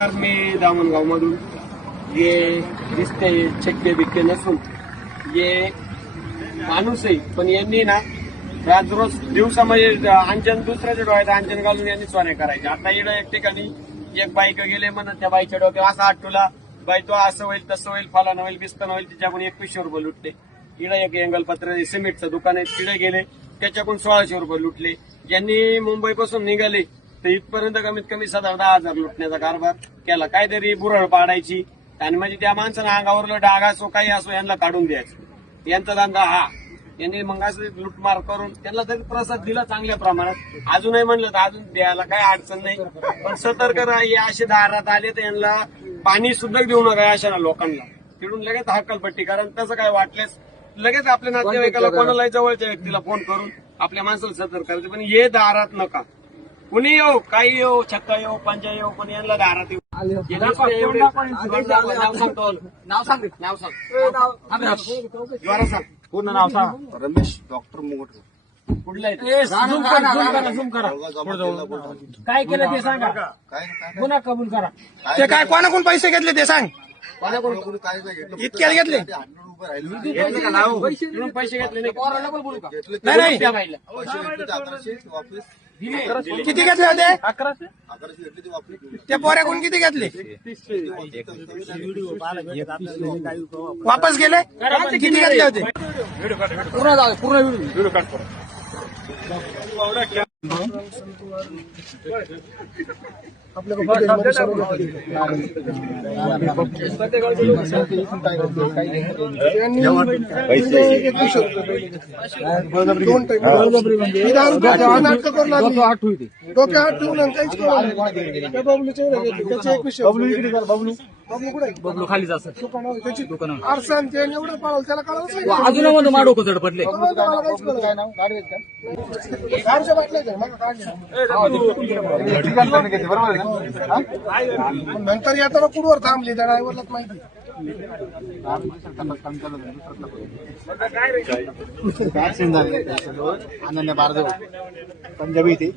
तर मी दामणगाव मधून दिसते छक्के बिक्के नसून. ये माणूस आहे पण यांनी ना रात रोज दिवसामध्ये म्हणजे, अंजन दुसऱ्याच्या डोळ्यात अंजन घालून यांनी सोन्या करायचे. आता इकडे एक ठिकाणी एक बाईक गेले म्हणत त्या बाईकच्या डोक्यावर असा आठवला बाई तो असं होईल तसं होईल फलान होईल बिस्तन होईल तिच्याकडून एकवीसशे रुपये लुटले. इकडे एक एंगलपत्र सिमेंटचं दुकान आहे तिकडे गेले त्याच्याकडून सोळाशे रुपये लुटले. यांनी मुंबईपासून निघाले तर इथपर्यंत कमीत कमी साधारण दहा हजार लुटण्याचा कारभार केला. काहीतरी बुरळ पाडायची. आणि म्हणजे त्या माणसानं अंगावरलं डाग असो काही असो यांना काढून द्यायचं. यांचा धंदा हा. यांनी मग असं लुटमार करून त्यांना तरी प्रसाद दिला चांगल्या प्रमाणात. अजूनही म्हणलं तर अजून द्यायला काही अडचण नाही. पण सतर्क राहा हे असे दारात आले तर यांना पाणी सुद्धा देऊ नका अशा लोकांना. तिकडून लगेच हक्कलपट्टी कारण तसं काय वाटलेस लगेच आपल्या नातेवाईकाला कोणालाही जवळच्या व्यक्तीला फोन करून आपल्या माणसाला सतर्क करायचं. पण हे दारात नका. कुणी येऊ? काही येऊ? छक्का येऊ? पंचा येऊ? पण यांना दारात येऊ? हे नुसते एवढे- नाव सांगतो नाव सांग रे, नाव सांग ज्वारा सांग. पूर्ण नाव सांग. रमेश डॉक्टर मुगटकर कुठलं आहे. झूम करा झूम करा झूम करा. काय केलं ते सांगा. काय काय गुन्हा कबूल करा. ते काय कोणाकडून पैसे घेतले ते सांग. कोणाकडून? कोणी काय काय घेतलं इतक्यात घेतले? ते हंड्रेड रुपये राहिले घेतले का नाव? इकडून पैसे घेतले नाही पोराला पण बोलू का? घेतले नाही. नाही. त्या बाईला. पैसे घेतले ते अकराशे वापस. किती घेतले होते? अकराशे? ते त्या पोऱ्याकडून किती घेतले. वापस गेले? किती घेतले होते? पूर्ण पूर्ण व्हिडिओ. बबलू त्याला कळालंच नाही. अजून म्हणतो मा डोकं जड पडले बबलू तर नंतर येताना कुठवर थांबली त्या ड्रायव्हरलाच माहिती अनन्या बारदेव पंजाबी ते